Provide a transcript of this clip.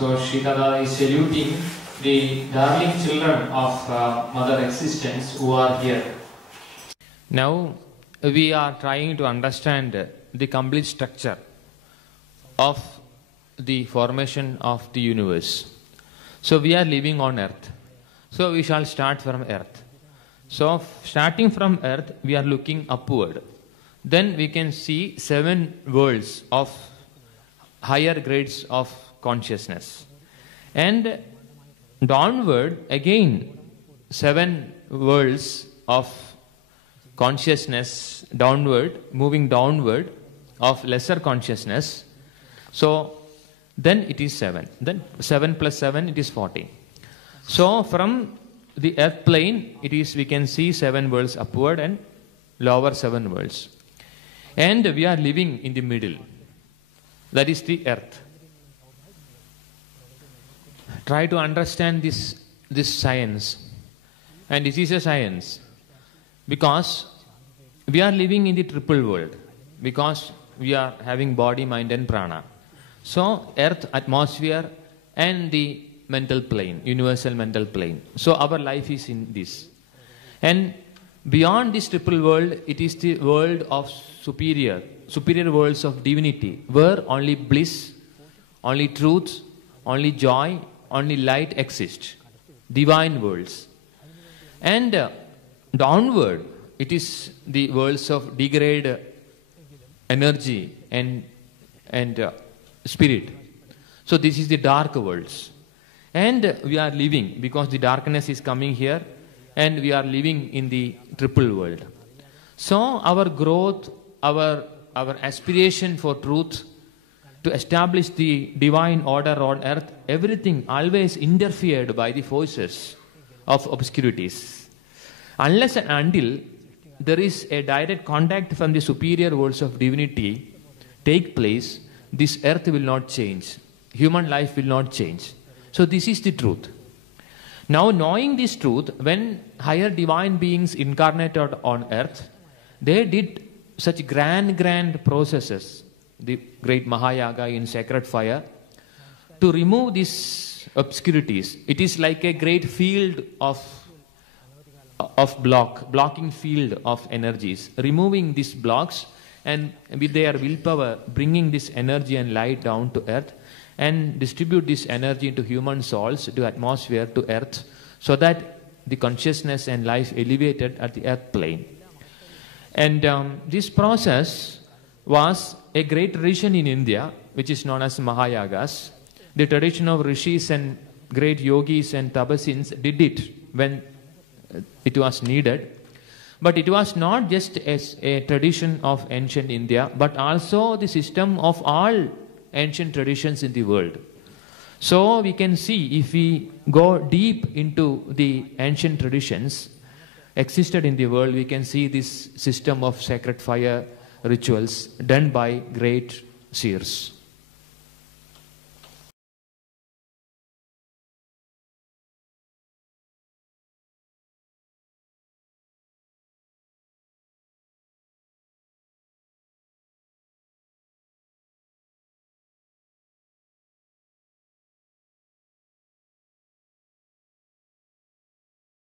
So Srikada is saluting the darling children of Mother Existence who are here. Now we are trying to understand the complete structure of the formation of the universe. So we are living on earth. So we shall start from earth. So starting from earth, we are looking upward. Then we can see 7 worlds of higher grades of consciousness. And downward, again, 7 worlds of consciousness downward, moving downward of lesser consciousness. So then it is 7. Then 7 plus 7, it is 14. So from the earth plane, it is, we can see 7 worlds upward and lower 7 worlds. And we are living in the middle. That is the earth. Try to understand this science. And this is a science. Because we are living in the triple world. Because we are having body, mind and prana. So earth, atmosphere and the mental plane, universal mental plane. So our life is in this. And beyond this triple world, it is the world of superior worlds of divinity, where only bliss, only truth, only joy, only light exist. Divine worlds. And downward, it is the worlds of degraded energy and spirit. So this is the dark worlds. And we are living, because the darkness is coming here, and we are living in the triple world. So our growth, our aspiration for truth, to establish the divine order on earth, everything always interfered by the forces of obscurities. Unless and until there is a direct contact from the superior worlds of divinity take place, this earth will not change. Human life will not change. So this is the truth. Now knowing this truth, when higher divine beings incarnated on earth, they did such grand processes, the great Mahayaga in sacred fire, to remove these obscurities. It is like a great field of blocking field of energies, removing these blocks and with their willpower bringing this energy and light down to earth and distribute this energy into human souls, to atmosphere, to earth, so that the consciousness and life elevated at the earth plane. And this process was a great tradition in India, which is known as Mahayagas. The tradition of rishis and great yogis and tapasins did it when it was needed. But it was not just as a tradition of ancient India, but also the system of all ancient traditions in the world. So we can see, if we go deep into the ancient traditions existed in the world, we can see this system of sacred fire rituals done by great seers.